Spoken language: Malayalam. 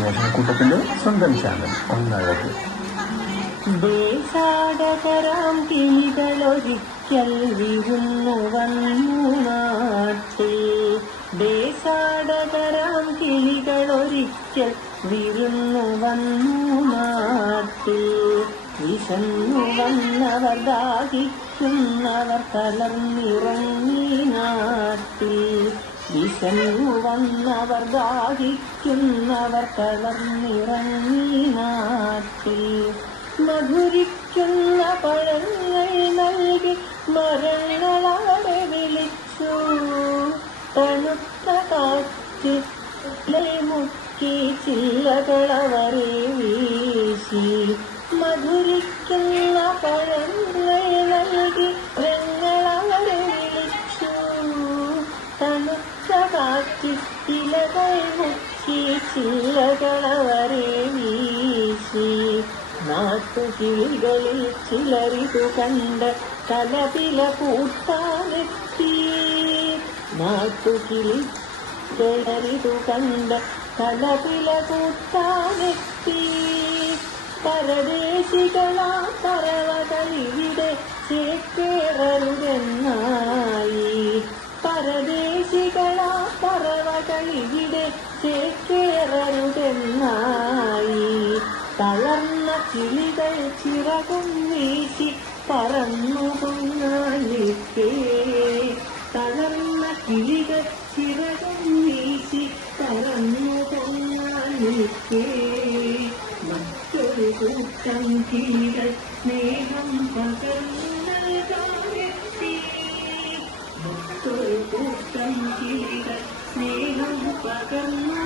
മേഘക്കൂട്ടത്തിന്റെ സ്വന്തം ചാനൽ ഒന്നഴക്. ദേശാടകരാം കിളികളൊരിക്കൽ വിരുന്നു വന്നു നാട്ടിൽ. ദേശാടകരാം കിളികളൊരിക്കൽ വിരുന്നു വന്നു നാട്ടിൽ. വിശന്നു വന്നവർ ദാഹിക്കുന്നവർ തളർന്നിറങ്ങി നാട്ടിൽ. വിശന്നു വന്നവർ ദാഹിക്കുന്നവർ തളർന്നിറങ്ങി നാട്ടിൽ. മധുരിക്കുന്ന പഴങ്ങൾ നൽകി മരങ്ങളവരെ വിളിച്ചു. തണുത്ത കാറ്റ് മുക്കി ചില്ലകളവരെ വീശി. മധുരിക്കുന്ന പഴങ്ങൾ നൽകി മരങ്ങളവരെ വിളിച്ചു. തണുത്ത കാറ്റ് ഇലകൾ മുക്കി ചില്ലകളവരെ വീശി. നാട്ടുകിളികളിൽ ചിലരിതു കണ്ട് കലപില കൂട്ടാനെത്തി. നാട്ടുകിളികളിതു കണ്ട് കലപില കൂട്ടാനെത്തി. പരദേശികളാ പറവകളിവിടെ ചേക്കേറരുതെന്നായി. പരദേശികളാ പറവകളിവിടെ ചേക്കേറരുതെന്നായി. തളർന്ന കിളികൾ ചിറകും വീശി പറന്നു പൊങ്ങാനിക്കേ. തളർന്ന കിളികൾ ചിറകും വീശി പറന്നു പൊങ്ങാനിക്കേ. മറ്റൊരു കൂട്ടം കിളികൾ സ്നേഹം പകർന്നു നൽകാനെത്തി. മറ്റൊരു കൂട്ടം കിളികൾ സ്നേഹം പകർന്നു